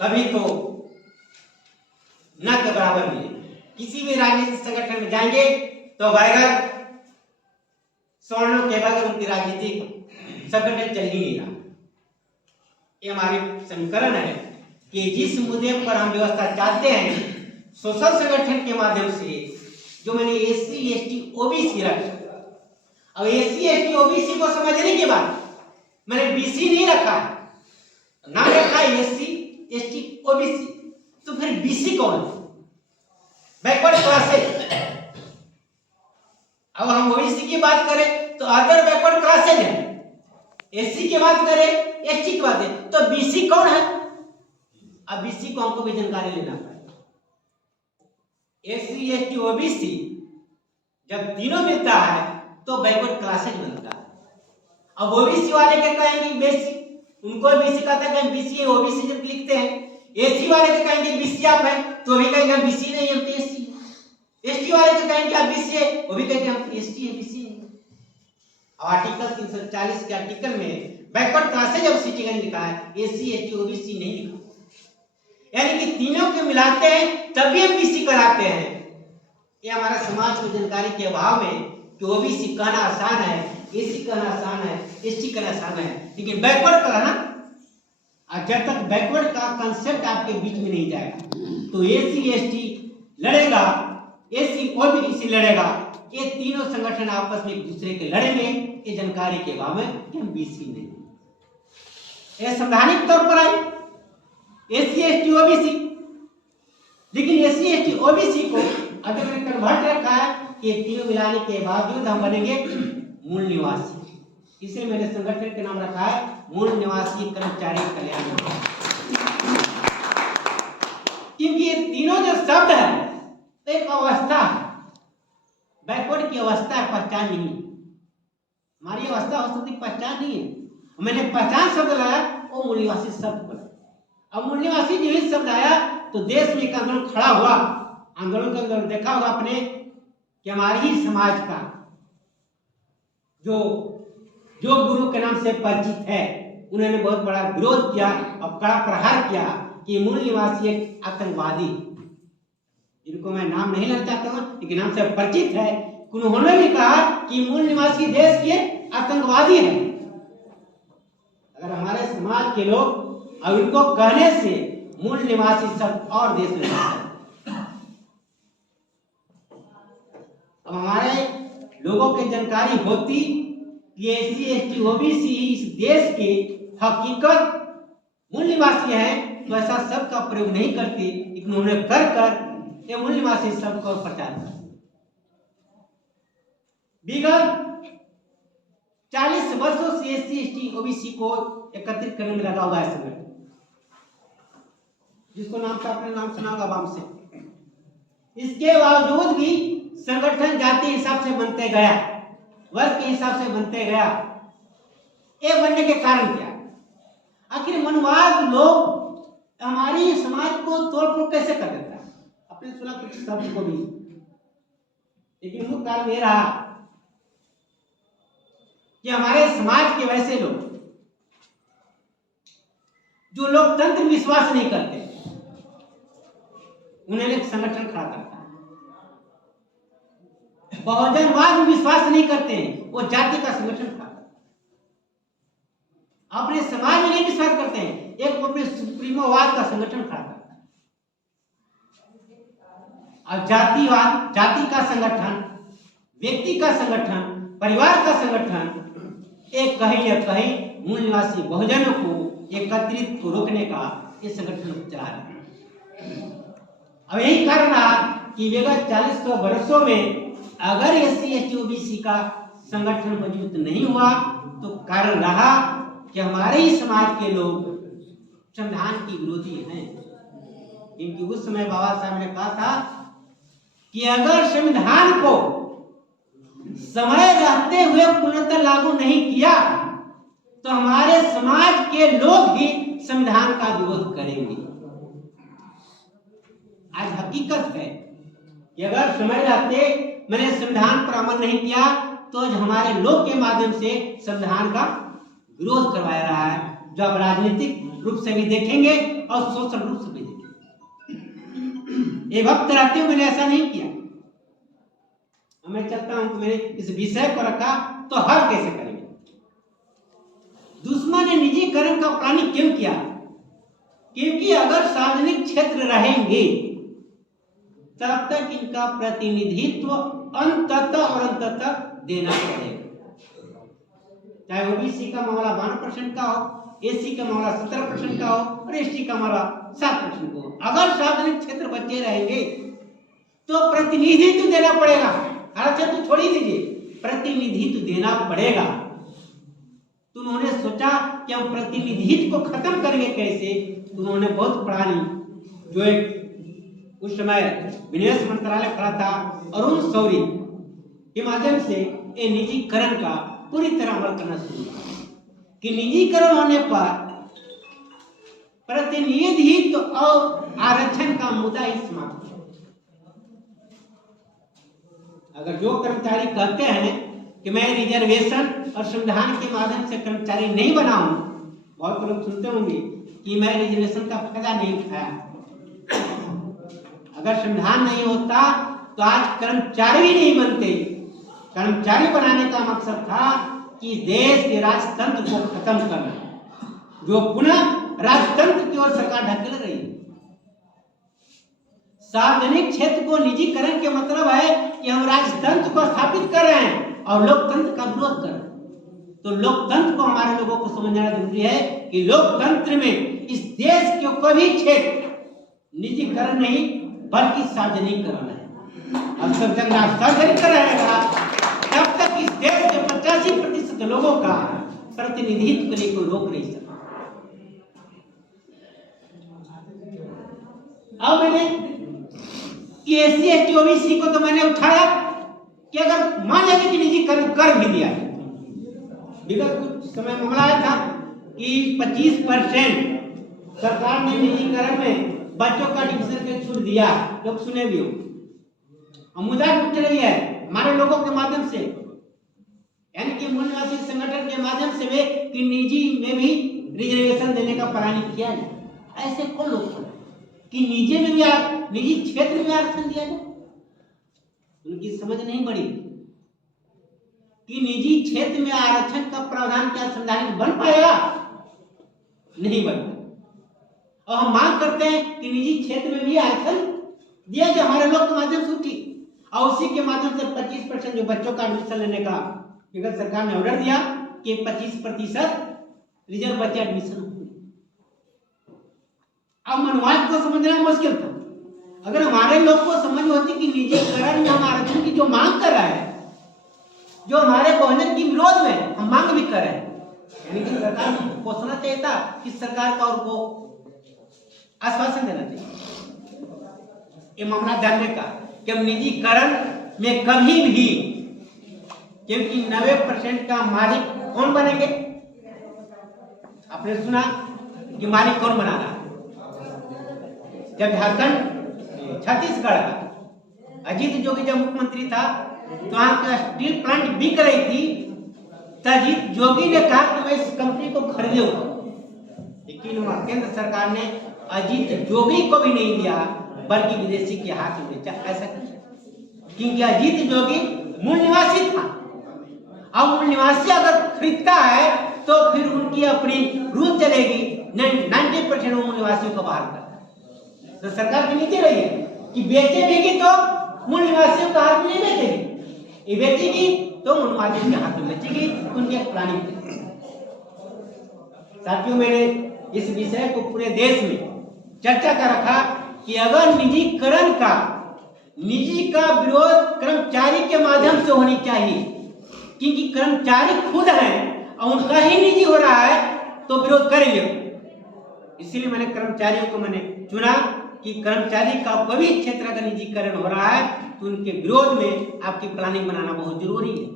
कभी तो न के बराबर मिले। किसी भी राजनीतिक संगठन में जाएंगे तो बगैर सवर्णों के बगैर उनकी राजनीतिक संगठन चल ही नहीं रहा। ये हमारी समीकरण है कि जिस मुद्दे पर हम व्यवस्था चाहते हैं सोशल संगठन के माध्यम से, जो मैंने एससी एसटी ओबीसी रखा। अब एससी एसटी ओबीसी को समझने के बाद मैंने बीसी नहीं रखा, नाम रखा एससी एसटी ओबीसी। तो फिर बीसी कौन है? Backward classes. अब हम ओबीसी की बात करें तो अदर बैकवर्ड क्लासेज है, एससी की बात करें एसटी की बात है, तो बीसी कौन है? अब बीसी को हमको भी जानकारी लेना पड़ेगा। एससी एसटी ओबीसी जब तीनों मिलता है तो बैकवर्ड क्लासेज बनता है। अब ओबीसी वाले के कहेंगे बीसी, उनको बीसी का था कि बीसी है, ओबीसी जब लिखते हैं। एससी वाले के कहेंगे बीसी आप है, तो भी कहेंगे हम बीसी नहीं, हम तो एससी। एसटी वाले के कहेंगे आप बीसी है, वो भी कहेंगे हम एसटी है, बीसी नहीं। आर्टिकल 340 के आर्टिकल में बैकवर्ड क्लासेज ऑफ सिटीजन लिखा है, एससी एसटी ओबीसी नहीं लिखा। यानी कि तीनों को मिलाते हैं तभी हम बीसी कराते हैं। ये हमारा समाज को जानकारी के अभाव में कि ओबीसी कहना आसान है, एससी कहना आसान है, एसटी कहना आसान है, लेकिन बैकवर्ड कहना, जब तक बैकवर्ड का कंसेप्ट आपके बीच में नहीं जाएगा तो एससी एसटी लड़ेगा, एससी ओबीसी लड़ेगा, ये तीनों संगठन आपस में एक दूसरे के लड़ेंगे। ये जानकारी के अभाव में कि हम बीसी नहीं, ये संवैधानिक तौर पर आई एससी एसटी ओबीसी। लेकिन एससी एसटी ओबीसी को अगर मैंने कन्वर्ट रखा है कि तीनों मिलाने के बावजूद हम बनेंगे मूल निवासी, इसलिए मैंने संगठन का नाम रखा है मूल निवासी कर्मचारी कल्याण विभाग। क्योंकि ये तीनों जो शब्द है एक अवस्था है, बैकवर्ड की अवस्था है, पहचान नहीं। हमारी अवस्था हो सकती पहचान नहीं है। मैंने पहचान शब्द लाया वो मूल निवासी शब्द पर। अब मूल निवासी जो शब्द आया तो देश में एक आंदोलन खड़ा हुआ। आंदोलन के अंदर देखा होगा आपने कि हमारी ही समाज का जो गुरु के नाम से परिचित है, उन्होंने बहुत बड़ा विरोध किया और कड़ा प्रहार किया कि मूल निवासी एक आतंकवादी, जिनको मैं नाम नहीं लेना चाहता हूं लेकिन नाम से परिचित है, उन्होंने भी कहा कि मूल निवासी देश के आतंकवादी है। अगर हमारे समाज के लोग अब इनको कहने से मूल निवासी शब्द और देश में अब हमारे लोगों की जानकारी होती कि एससी एसटी ओबीसी इस देश के हकीकत मूल निवासी हैं, तो ऐसा शब्द का प्रयोग नहीं करते, लेकिन उन्होंने कर ये मूल निवासी शब्द का प्रचार किया। विगत 40 वर्षों से एससी एसटी ओबीसी को एकत्रित करने में लगा हुआ है संगठन, जिसको नाम से आपने नाम सुना होगा वामसे। इसके बावजूद भी संगठन जाति हिसाब से बनते गया, वर्ग के हिसाब से बनते गया। ये बनने के कारण क्या? आखिर मनवाद लोग हमारी समाज को तोड़ फोड़ कैसे कर देता है? आपने सुना कुछ शब्द को भी, लेकिन मुख्य कारण ये रहा कि हमारे समाज के वैसे लोग जो लोकतंत्र में विश्वास नहीं करते, उन्हें एक संगठन खड़ा करता है। बहुजनवाद में विश्वास नहीं करते हैं, वो जाति का संगठन खड़ा करता है। अपने समाज में नहीं विश्वास करते हैं, एक अपने सुप्रीमोवाद का संगठन खड़ा करता है। और जातिवाद, जाति का संगठन, व्यक्ति का संगठन, परिवार का संगठन, एक कहीं या कहीं मूल निवासी बहुजनों को एकत्रित को रोकने का ये संगठन चला रहे हैं। अब यही कारण रहा कि विगत 40 वर्षों में अगर एससी एसटी ओबीसी का संगठन मजबूत नहीं हुआ तो कारण रहा कि हमारे ही समाज के लोग संविधान की विरोधी हैं। क्योंकि उस समय बाबा साहब ने कहा था कि अगर संविधान को समय रहते हुए पूर्णतः लागू नहीं किया तो हमारे समाज के लोग भी संविधान का विरोध करेंगे। आज हकीकत है कि अगर समय रहते मैंने संविधान पर अमल नहीं किया तो हमारे लोग के माध्यम से संविधान का विरोध करवाया रहा है, जो अब राजनीतिक रूप से भी देखेंगे और सोशल रूप से भी देखेंगे। ये वक्त रहते हुए मैंने ऐसा नहीं किया। मैं चाहता हूं कि मैंने इस विषय को रखा तो हल कैसे करेंगे। दुश्मन ने निजीकरण का प्लानिंग क्यों किया? क्योंकि अगर सार्वजनिक क्षेत्र रहेंगे तब तक इनका प्रतिनिधित्व अंततः देना पड़ेगा। चाहे ओबीसी का मामला 12% का हो, एससी का मामला 17% का हो और एसटी का मामला 7% का हो। अगर सार्वजनिक क्षेत्र बचे रहेंगे तो प्रतिनिधित्व देना पड़ेगा। आरक्षण तो छोड़ ही दीजिए, प्रतिनिधित्व देना पड़ेगा। तो उन्होंने सोचा कि हम प्रतिनिधित्व को खत्म करेंगे कैसे। तो उन्होंने बहुत पुरानी जो एक उस समय विदेश मंत्रालय खड़ा था अरुण शौरी के माध्यम से ये निजीकरण का पूरी तरह अमल करना शुरू किया कि निजीकरण होने पर प्रतिनिधित्व और आरक्षण का मुद्दा ही समाप्त हो। अगर जो कर्मचारी कहते हैं कि मैं रिजर्वेशन और संविधान के माध्यम से कर्मचारी नहीं बनाऊं, बहुत लोग सुनते होंगे कि मैं रिजर्वेशन का फायदा नहीं उठाया। अगर संविधान नहीं होता तो आज कर्मचारी भी नहीं बनते। कर्मचारी बनाने का मकसद था कि देश के राजतंत्र को खत्म करना, जो पुनः राजतंत्र की ओर सरकार ढकेल रही है। सार्वजनिक क्षेत्र को निजीकरण के मतलब है कि हम राजतंत्र को स्थापित कर रहे हैं और लोकतंत्र का विरोध कर रहे हैं। तो लोकतंत्र को हमारे लोगों को समझना जरूरी है कि लोकतंत्र में इस देश के कोई भी क्षेत्र निजीकरण नहीं बल्कि सार्वजनिकरण है। अब तक जब सार्वजनिकरण रहेगा तब तक इस देश के 85% लोगों का प्रतिनिधित्व करने को रोक नहीं सकता। अब मैंने एससी एसटी ओबीसी को तो मैंने उठाया कि अगर मान लेंगे कि निजीकरण कर भी दिया, विगत कुछ समय मामला आया था कि 25% सरकार ने निजीकरण में बच्चों का एडमिशन के छूट दिया। लोग सुने भी हो। मुद्दा उठ रही है हमारे लोगों के माध्यम से, यानी कि मूल निवासी संगठन के माध्यम से वे कि निजी में भी रिजर्वेशन देने का प्लानिंग किया जाए। ऐसे कौन लोग कि निजी में भी निजी क्षेत्र में आरक्षण दिया जाए? उनकी समझ नहीं बढ़ी कि निजी क्षेत्र में आरक्षण का प्रावधान क्या संवैधानिक बन पाएगा? नहीं बन। और हम मांग करते हैं कि निजी क्षेत्र में भी आरक्षण दिया जाए हमारे लोग के माध्यम से उठी, और उसी के माध्यम से 25% जो बच्चों का एडमिशन लेने का विगत सरकार ने ऑर्डर दिया कि 25% रिजर्व बच्चे एडमिशन होंगे। अब मनवाद को समझना मुश्किल था। अगर हमारे लोग को समझ होती कि निजीकरण में हम आरक्षण की जो मांग कर रहा है, जो हमारे बहुजन की विरोध में हम मांग भी कर रहे हैं, यानी कि सरकार को सोचना चाहिए था कि सरकार को और को आश्वासन देना चाहिए ये मामला जानने का कि हम निजीकरण में कभी भी, क्योंकि 90% का मालिक कौन बनेंगे? आपने सुना कि मालिक कौन बना रहा? जब झारखंड छत्तीसगढ़ का अजीत जोगी जब मुख्यमंत्री था तो वहां का स्टील प्लांट बिक रही थी, तो अजीत जोगी ने कहा कि मैं इस कंपनी को खरीदूंगा, लेकिन वहां केंद्र सरकार ने अजीत जोगी को भी नहीं दिया बल्कि विदेशी के हाथ में बेचा। ऐसा क्योंकि अजीत जोगी मूल निवासी था। अब मूल निवासी अगर खरीदता है तो फिर उनकी अपनी रूल चलेगी, 90% मूल निवासियों को बाहर करता है। तो सरकार की नीति रही है कि बेचेगी तो मूल निवासियों का हाथ में नहीं बेचेगी, ये बेचेगी तो मूल निवासियों के हाथ में बेचेगी। उनके प्लानिंग साथियों, मैंने इस विषय को पूरे देश में चर्चा कर रखा कि अगर निजीकरण का विरोध कर्मचारी के माध्यम से होनी चाहिए, क्योंकि कर्मचारी खुद हैं और उनका ही निजी हो रहा है तो विरोध करेंगे। इसीलिए मैंने कर्मचारियों को चुना कि कर्मचारी का कोई भी क्षेत्र का निजीकरण हो रहा है तो उनके विरोध में आपकी प्लानिंग बनाना बहुत जरूरी है।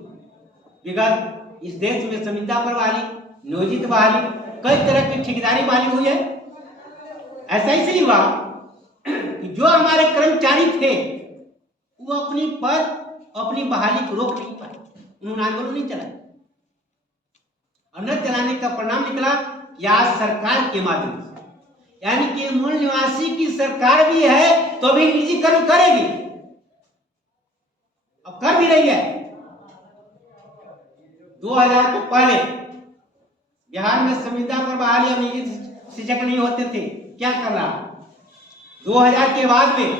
विगत इस देश में संविदा पर बहाली, नियोजित बहाली, कई तरह की ठेकेदारी बहाली हुई है। ऐसा इसलिए हुआ कि जो हमारे कर्मचारी थे वो अपनी पद अपनी बहाली को रोक नहीं पाए, उन्होंने आंदोलन नहीं चलाया। और न चलाने का परिणाम निकला या सरकार के माध्यम से, यानी कि मूल निवासी की सरकार भी है तो भी निजीकरण करेगी, अब कर भी रही है। 2000 के पहले बिहार में संविदा पर बहाली और निजी शिक्षक नहीं होते थे, क्या कर रहा? 2000 के बाद में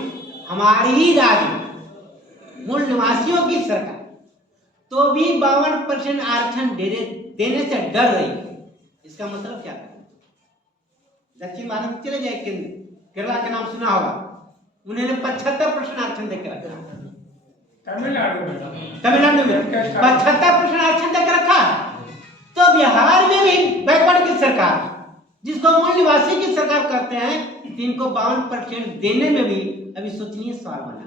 हमारी ही राज्य मूल निवासियों की सरकार तो भी 52% आरक्षण देने से डर रही है। इसका मतलब क्या है? दक्षिण भारत में चले जाए, केरला का नाम सुना होगा, उन्होंने 75% आरक्षण देकर रखा। तमिलनाडु में 75% आरक्षण देकर रखा। तो बिहार में भी बैकवर्ड की सरकार, जिसको मूल निवासी की सरकार कहते हैं, इनको 52% देने में भी अभी सोचनीय सवाल बना।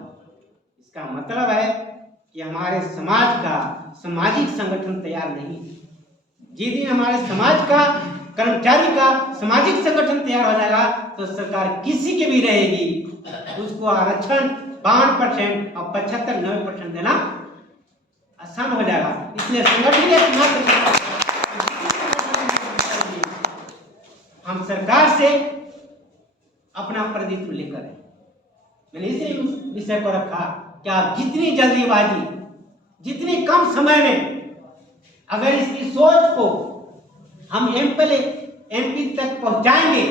इसका मतलब है कि हमारे समाज का सामाजिक संगठन तैयार नहीं। जिस दिन हमारे समाज का, कर्मचारी का सामाजिक संगठन तैयार हो जाएगा तो सरकार किसी की भी रहेगी, उसको आरक्षण 52% और 75-90% देना आसान हो जाएगा। इसलिए संगठन हम सरकार से अपना प्रतिनिधित्व लेकर है। मैंने इसी विषय को रखा कि आप जितनी जल्दीबाजी, जितनी कम समय में अगर इसकी सोच को हम एमपी तक पहुंचाएंगे,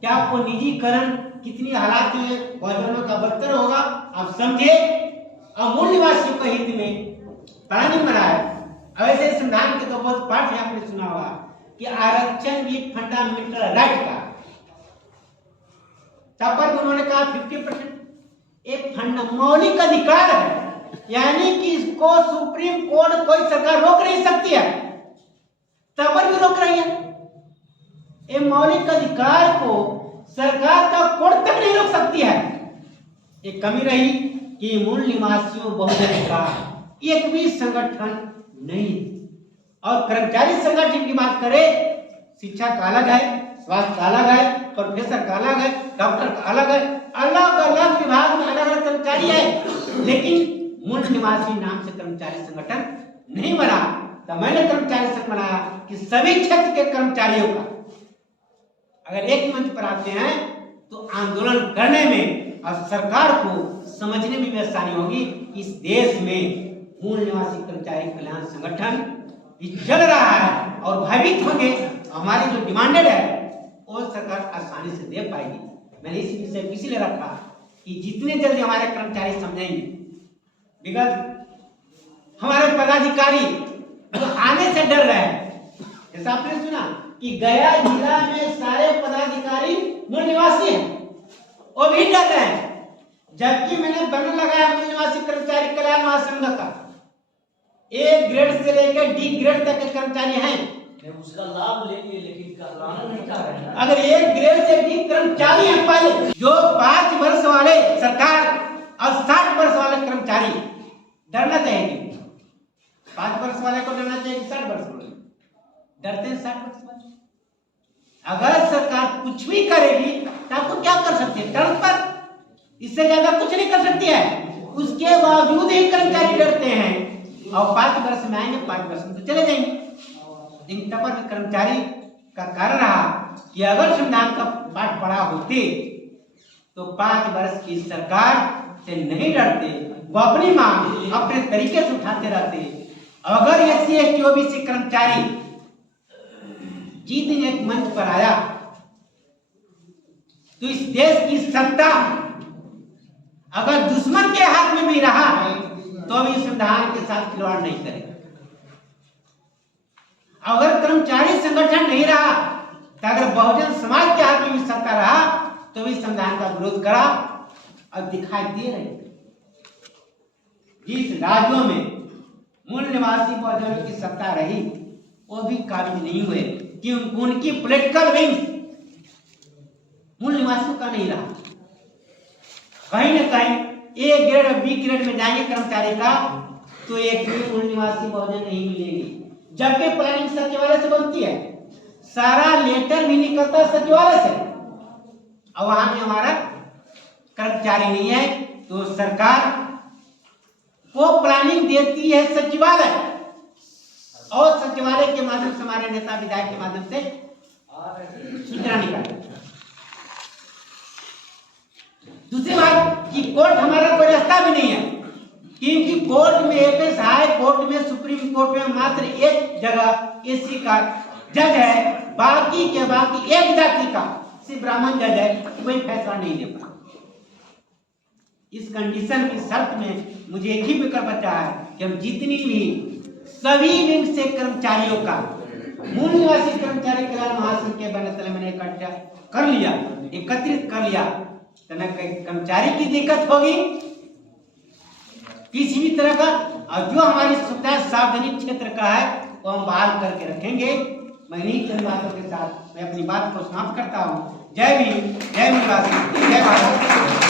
क्या आपको निजीकरण कितनी हालात में बहुजनों का बदतर होगा आप समझे। और मूल निवासियों के हित में प्लानिंग बनाए। अब ऐसे संविधान के तो बहुत पाठ है, आपने सुना होगा कि आरक्षण भी फंडामेंटल राइट का, तब पर उन्होंने कहा 50% एक मौलिक अधिकार है, यानी कि इसको सुप्रीम कोर्ट कोई सरकार रोक नहीं सकती है, तब पर भी रोक रही है। ये मौलिक अधिकार को सरकार का कोर्ट तक नहीं रोक सकती है। एक कमी रही कि मूल निवासियों बहुजन का एक भी संगठन नहीं, और कर्मचारी संगठन की बात करें, शिक्षा का अलग है, स्वास्थ्य का अलग है, प्रोफेसर का अलग है, डॉक्टर का अलग है, अलग अलग विभाग में अलग अलग कर्मचारी है, लेकिन मूल निवासी नाम से कर्मचारी संगठन नहीं बना। तो मैंने कर्मचारी संघ बनाया कि सभी क्षेत्र के कर्मचारियों का अगर एक मंच पर आते हैं तो आंदोलन करने में और सरकार को समझने में भी आसानी होगी। इस देश में मूल निवासी कर्मचारी कल्याण संगठन चल रहा है और भयभीत होंगे, हमारी जो डिमांडेड है वो सरकार आसानी से दे पाएगी। मैंने इस विषय को इसीलिए रखा कि जितने जल्दी हमारे कर्मचारी समझेंगे, विगत हमारे पदाधिकारी तो आने से डर रहे हैं। जैसा आपने सुना कि गया जिला में सारे पदाधिकारी मूल निवासी हैं, वो भी डर रहे हैं, जबकि मैंने बैनर लगाया मूल निवासी कर्मचारी कल्याण महासंघ का, ए ग्रेड से लेकर डी ग्रेड तक के कर्मचारी हैं, उसका लाभ लेंगे, लेकिन करवाना नहीं चाह रहे हैं। अगर एक ग्रेड से डी कर्मचारी हैं पहले, जो 5 वर्ष वाले सरकार और 60 वर्ष वाले कर्मचारी डरना चाहिए। 5 वर्ष वाले को डरना चाहिए कि 60 वर्ष वाले? डरते हैं 60 वर्ष वाले। अगर सरकार कुछ भी करेगी तो आपको क्या कर सकती है? टर्म पर इससे ज्यादा कुछ नहीं कर सकती है। उसके बावजूद ही कर्मचारी डरते हैं और 5 वर्ष में आएंगे, 5 वर्ष में तो चले जाएंगे। लेकिन तब पर कर्मचारी का कारण रहा कि अगर संविधान का पाठ पढ़ा होते तो 5 वर्ष की सरकार से नहीं डरते, वो अपनी मांग अपने तरीके से उठाते रहते। अगर एससी एसटी ओबीसी कर्मचारी जिस दिन एक मंच पर आया तो इस देश की सत्ता अगर दुश्मन के हाथ में भी रहा तो भी संविधान के साथ खिलवाड़ नहीं करेगा। अगर कर्मचारी संगठन नहीं रहा तो अगर बहुजन समाज के हाथ में भी सत्ता रहा तो भी संविधान का विरोध करा और दिखाई दे रहे। जिस राज्यों में मूल निवासी बहुजन की सत्ता रही वो भी काबिज नहीं हुए कि उनकी पॉलिटिकल विंग मूल निवासियों का नहीं रहा। कहीं न कहीं ए ग्रेड और बी ग्रेड में जाएंगे कर्मचारी का तो एक भी मूल निवासी बहुजन नहीं मिलेगी, जबकि प्लानिंग सचिवालय से बनती है, सारा लेटर भी निकलता है सचिवालय से, और वहां में हमारा कर्मचारी नहीं है तो सरकार को प्लानिंग देती है सचिवालय, और सचिवालय के माध्यम से हमारे नेता विधायक के माध्यम से सूचना निकाले। दूसरी बात कि कोर्ट हमारा कोई रास्ता भी नहीं है, क्योंकि कोर्ट में एपेक्स हाई कोर्ट में सुप्रीम कोर्ट में मात्र एक जगह एससी का जज है, बाकी के बाकी एक जाति का सिर्फ ब्राह्मण जज है, कोई फैसला नहीं दे पाता। इस कंडीशन की शर्त में मुझे एक ही विकल्प बचा है कि हम जितनी भी सभी विंग से कर्मचारियों का मूल निवासी कर्मचारी कल्याण महासंघ के बनतले मैंने इकट्ठा कर लिया, एकत्रित कर लिया, तो न कर्मचारी की दिक्कत होगी किसी भी तरह का, और जो हमारी सुविधा सार्वजनिक क्षेत्र का है वो हम बहाल करके रखेंगे। मैं इन्हीं चंद बातों के साथ मैं अपनी बात को समाप्त करता हूँ। जय भीम, जय निवासी, जय भारत।